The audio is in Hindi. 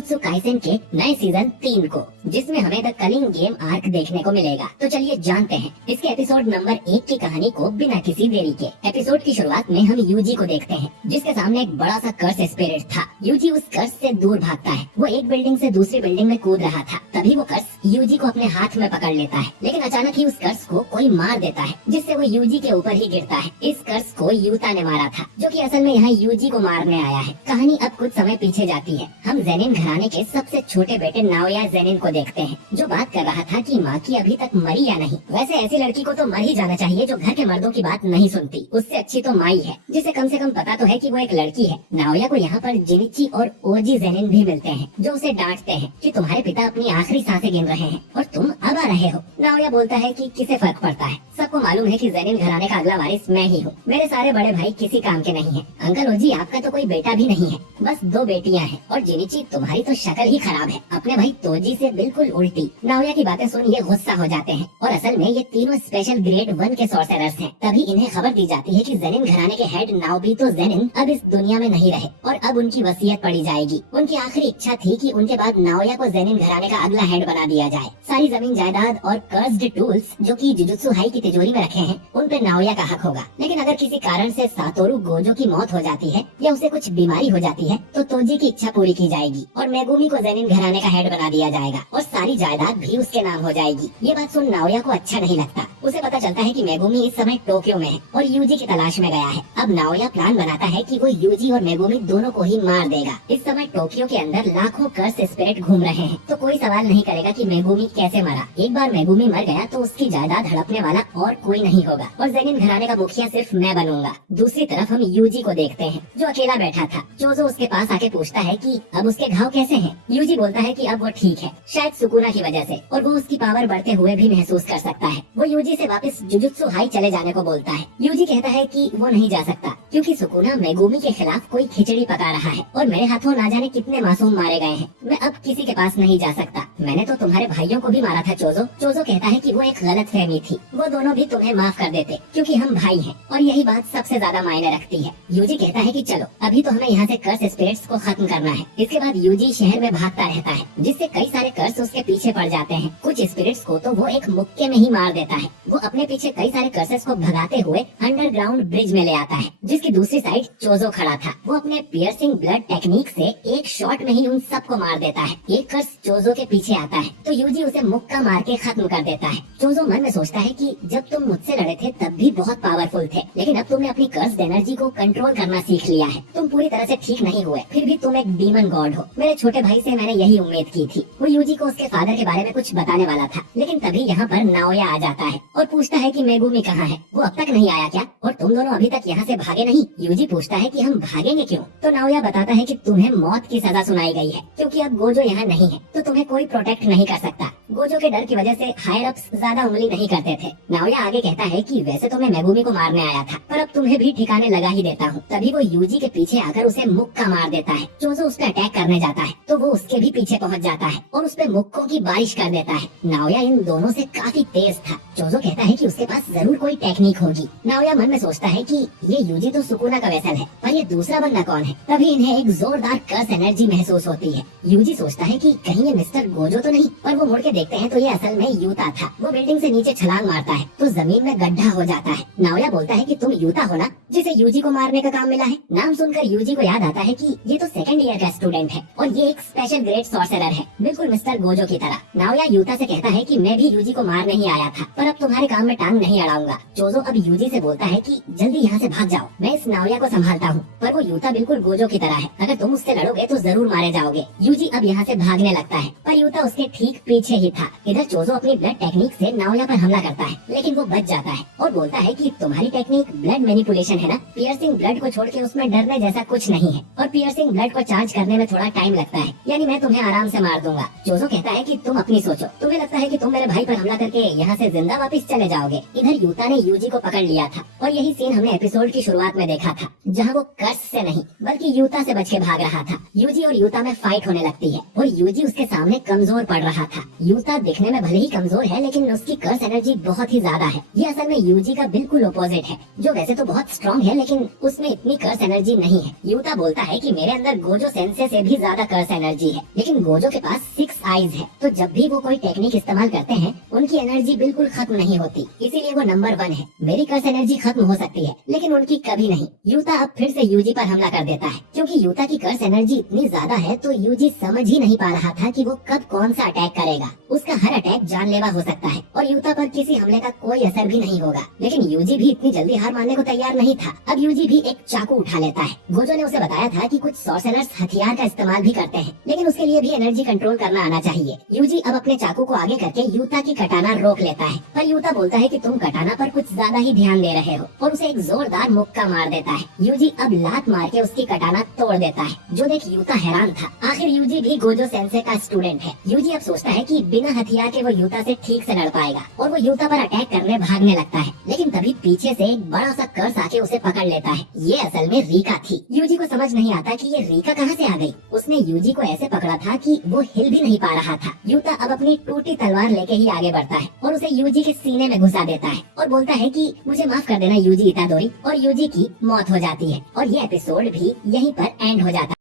जुजुत्सु काइसेन के नए सीजन 3 को, जिसमें हमें द कलिंग गेम आर्क देखने को मिलेगा। तो चलिए जानते हैं इसके एपिसोड नंबर 1 की कहानी को बिना किसी देरी के। एपिसोड की शुरुआत में हम यूजी को देखते हैं, जिसके सामने एक बड़ा सा कर्स स्पिरिट था। यूजी उस कर्स से दूर भागता है। वो एक बिल्डिंग से दूसरी बिल्डिंग में कूद रहा था, तभी वो कर्स यूजी को अपने हाथ में पकड़ लेता है। लेकिन अचानक ही उस कर्स को कोई मार देता है, जिससे वो यूजी के ऊपर ही गिरता है। इस कर्स को यूता ने मारा था, जो कि असल में यहाँ यूजी को मारने आया है। कहानी अब कुछ समय पीछे जाती है। हम जेनिन घराने के सबसे छोटे बेटे नाओया जेनिन को देखते हैं, जो बात कर रहा था कि माँ की अभी तक मरी या नहीं। वैसे ऐसी लड़की को तो मर ही जाना चाहिए जो घर के मर्दों की बात नहीं सुनती। उससे अच्छी तो माई है, जिसे कम से कम पता तो है कि वो एक लड़की है। नाओया को यहाँ पर जिनिची और ओजी जेनिन भी मिलते हैं, जो उसे डांटते हैं कि तुम्हारे पिता अपनी आखिरी सांसें गिन रहे हैं और तुम अब आ रहे हो। नाओया बोलता है कि किसे फर्क पड़ता है, सबको मालूम है कि जेनिन घराने का अगला वारिस मैं ही हूँ। मेरे सारे बड़े भाई किसी काम के नहीं है। अंकल ओजी, आपका तो कोई बेटा भी नहीं है, बस 2 बेटियाँ हैं। और जिनिची, तुम्हारी तो शक्ल ही खराब है, अपने भाई तोजी से बिल्कुल उल्टी। नाओया की बातें सुन ये गुस्सा हो जाते हैं, और असल में ये तीनों स्पेशल ग्रेड 1 के सॉर्सरर्स हैं। तभी इन्हें खबर दी जाती है कि जेनिन घराने के हेड नाओबितो जेनिन अब इस दुनिया में नहीं रहे और अब उनकी वसीयत पड़ी जाएगी। उनकी आखिरी इच्छा थी कि उनके बाद नाओया को जेनिन घराने का अगला हेड बना दिया जाए। सारी जमीन जायदाद और कर्स्ड टूल्स जो कि जुजुत्सु हाई की तिजोरी में रखे हैं, उन पे नाओया का हक होगा। लेकिन अगर किसी कारण से सातोरु गोजो की मौत हो जाती है या उसे कुछ बीमारी हो जाती है, तो तोजी की इच्छा पूरी की जाएगी और मेगुमी को जेनिन घराने का हेड बना दिया जाएगा और सारी जायदाद भी उसके नाम हो जाएगी। ये बात सुन नाओया को अच्छा नहीं लगता। उसे पता चलता है कि मेगुमी इस समय टोक्यो में है और यूजी की तलाश में गया है। अब नाओया प्लान बनाता है कि वो यूजी और मेगुमी दोनों को ही मार देगा। इस समय टोक्यो के अंदर लाखों कर्स स्पिरिट घूम रहे हैं, तो कोई सवाल नहीं करेगा कि मेगुमी कैसे मरा। एक बार मेगुमी मर गया तो उसकी जायदाद हड़पने वाला और कोई नहीं होगा और जेनिन घराने का मुखिया सिर्फ मैं बनूंगा। दूसरी तरफ हम यूजी को देखते हैं, जो अकेला बैठा था। चोजो उसके पास आके पूछता है कि अब उसके घाव कैसे हैं। यूजी बोलता है कि अब वो ठीक है, शायद सुकुना की वजह से, और वो उसकी पावर बढ़ते हुए भी महसूस कर सकता है। वो यूजी से वापस जुजुत्सु हाई चले जाने को बोलता है। यूजी कहता है कि वो नहीं जा सकता, क्योंकि सुकुना मेगुमी के खिलाफ कोई खिचड़ी पका रहा है और मेरे हाथों ना जाने कितने मासूम मारे गए हैं। मैं अब किसी के पास नहीं जा सकता। मैंने तो तुम्हारे भाइयों को भी मारा था चोजो। चोजो कहता है कि वो एक गलत फहमी थी, वो दोनों भी तुम्हें माफ कर देते, क्योंकि हम भाई हैं और यही बात सबसे ज्यादा मायने रखती है। यूजी कहता है कि चलो अभी तो हमें यहाँ से कर्स स्पिरिट्स को खत्म करना है। इसके बाद यूजी शहर में भागता रहता है, जिससे कई सारे कर्स उसके पीछे पड़ जाते हैं। कुछ स्पिरिट्स को तो वो एक मुक्के में ही मार देता है। वो अपने पीछे कई सारे कर्सेस को भगाते हुए अंडरग्राउंड ब्रिज में ले आता है, जिसकी दूसरी साइड चोजो खड़ा था। वो अपने पियर्सिंग ब्लड टेक्निक से एक शॉट में ही उन सबको मार देता है। एक कर्स चोजो के पीछे आता है तो यूजी उसे मुक्का मार के खत्म कर देता है। चोजो मन में सोचता है कि जब तुम मुझसे लड़े थे तब भी बहुत पावरफुल थे, लेकिन अब तुमने अपनी कर्स्ड एनर्जी को कंट्रोल करना सीख लिया है। तुम पूरी तरह से ठीक नहीं हुए, फिर भी तुम एक डीमन गॉड हो। मेरे छोटे भाई से मैंने यही उम्मीद की थी। वो यूजी को उसके फादर के बारे में कुछ बताने वाला था, लेकिन तभी यहाँ पर नाओया आ जाता है और पूछता है कि मेगुमी कहाँ है, वो अब तक नहीं आया क्या, और तुम दोनों अभी तक यहाँ से भागे नहीं। यूजी पूछता है कि हम भागेंगे क्यों, तो नाओया बताता है कि तुम्हें मौत की सजा सुनाई गई है, क्योंकि अब गोजो यहाँ नहीं है, तो तुम्हें कोई प्रोटेक्ट नहीं कर सकता। गोजो के डर की वजह से हायर अप्स ज्यादा उंगली नहीं करते थे। नाओया आगे कहता है कि वैसे तो मैं मेगुमी को मारने आया था, पर अब तुम्हें भी ठिकाने लगा ही देता हूँ। तभी वो यूजी के पीछे आकर उसे मुक्का मार देता है। चोजो उस पर अटैक करने जाता है तो वो उसके भी पीछे पहुँच जाता है और उस पे मुक्कों की बारिश कर देता है। नाओया इन दोनों से काफी तेज था। चोजो कहता है कि उसके पास जरूर कोई टेक्निक होगी। नाओया मन में सोचता है कि ये यूजी तो सुकुना का वेसल है, पर ये दूसरा बंदा कौन है। तभी इन्हें एक जोरदार कर्स एनर्जी महसूस होती है। यूजी सोचता है कि कहीं ये मिस्टर गोजो तो नहीं, पर वो मुड़ के देखते हैं तो ये असल में यूता था। वो बिल्डिंग से नीचे छलांग मारता है तो जमीन में गड्ढा हो जाता है। नाओया बोलता है कि तुम यूता हो ना, जिसे यूजी को मारने का काम मिला है। नाम सुनकर यूजी को याद आता है कि ये तो 2nd ईयर का स्टूडेंट है और ये एक स्पेशल ग्रेड सॉर्सरर है, बिल्कुल मिस्टर गोजो की तरह। नाओया यूता से कहता है कि मैं भी यूजी को मारने ही आया था, पर अब तुम्हारे काम में टांग नहीं अड़ाऊंगा। चोजो अब यूजी से बोलता है कि जल्दी यहाँ से भाग जाओ, मैं इस नाओया को संभालता हूँ। पर वो यूता बिल्कुल गोजो की तरह है, अगर तुम उससे लड़ोगे तो जरूर मारे जाओगे। यूजी अब यहाँ से भागने लगता है, पर यूता उसके ठीक पीछे ही था। इधर चोजो अपनी ब्लड टेक्निक से नाओया पर हमला करता है, लेकिन वो बच जाता है और बोलता है कि तुम्हारी टेक्निक ब्लड मैनिपुलेशन है ना, पियर्सिंग ब्लड को छोड़ के उसमें डरने जैसा कुछ नहीं है, और पियर्सिंग ब्लड को चार्ज करने में थोड़ा टाइम लगता है, यानी मैं तुम्हें आराम से मार दूंगा। चोजो कहता है कि तुम अपनी सोचो, तुम्हें लगता है कि तुम मेरे भाई पर हमला करके यहाँ से जिंदा वापस वापस चले जाओगे। इधर यूता ने यूजी को पकड़ लिया था और यही सीन हमने एपिसोड की शुरुआत में देखा था, जहाँ वो कर्स से नहीं बल्कि यूता से बच के भाग रहा था। यूजी और यूता में फाइट होने लगती है और यूजी उसके सामने कमजोर पड़ रहा था। यूता दिखने में भले ही कमजोर है, लेकिन उसकी कर्स एनर्जी बहुत ही ज्यादा है। ये असल में यूजी का बिल्कुल अपोजिट है, जो वैसे तो बहुत स्ट्रॉन्ग है लेकिन उसमें इतनी कर्स एनर्जी नहीं है। यूता बोलता है कि मेरे अंदर गोजो सेंसे से भी ज्यादा कर्स एनर्जी है, लेकिन गोजो के पास 6 आईज है, तो जब भी वो कोई टेक्निक इस्तेमाल करते हैं उनकी एनर्जी बिल्कुल खत्म नहीं होती, इसीलिए वो नंबर 1 है। मेरी कर्स एनर्जी खत्म हो सकती है लेकिन उनकी कभी नहीं। यूता अब फिर से यूजी पर हमला कर देता है। क्योंकि यूता की कर्स एनर्जी इतनी ज्यादा है तो यूजी समझ ही नहीं पा रहा था कि वो कब कौन सा अटैक करेगा। उसका हर अटैक जानलेवा हो सकता है और यूता पर किसी हमले का कोई असर भी नहीं होगा। लेकिन यूजी भी इतनी जल्दी हार मानने को तैयार नहीं था। अब यूजी भी एक चाकू उठा लेता है। गोजो ने उसे बताया था कि कुछ सॉर्सरर्स हथियार का इस्तेमाल भी करते हैं, लेकिन उसके लिए भी एनर्जी कंट्रोल करना आना चाहिए। यूजी अब अपने चाकू को आगे करके यूता की कटाना रोक लेता है, पर यूता बोलता है कि तुम कटाना पर कुछ ज्यादा ही ध्यान दे रहे हो और उसे एक जोरदार मुक्का मार देता है। यूजी अब लात मार के उसकी कटाना तोड़ देता है, जो देख यूता हैरान था। आखिर यूजी भी गोजो सेंसे का स्टूडेंट है। यूजी अब सोचता है कि बिना हथियार के वो यूता से ठीक से लड़ पाएगा और वो यूता पर अटैक करने भागने लगता है, लेकिन तभी पीछे से एक बड़ा सा कर्स आके उसे पकड़ लेता है। ये असल में रीका थी। यूजी को समझ नहीं आता कि ये रीका कहाँ से आ गई। उसने यूजी को ऐसे पकड़ा था कि वो हिल भी नहीं पा रहा था। यूता अब अपनी टूटी तलवार लेके ही आगे बढ़ता है और उसे यूजी के सीने में घुसा देता है और बोलता है कि मुझे माफ कर देना यूजी इतादोरी, और यूजी की मौत हो जाती है और ये एपिसोड भी यहीं पर एंड हो जाता है।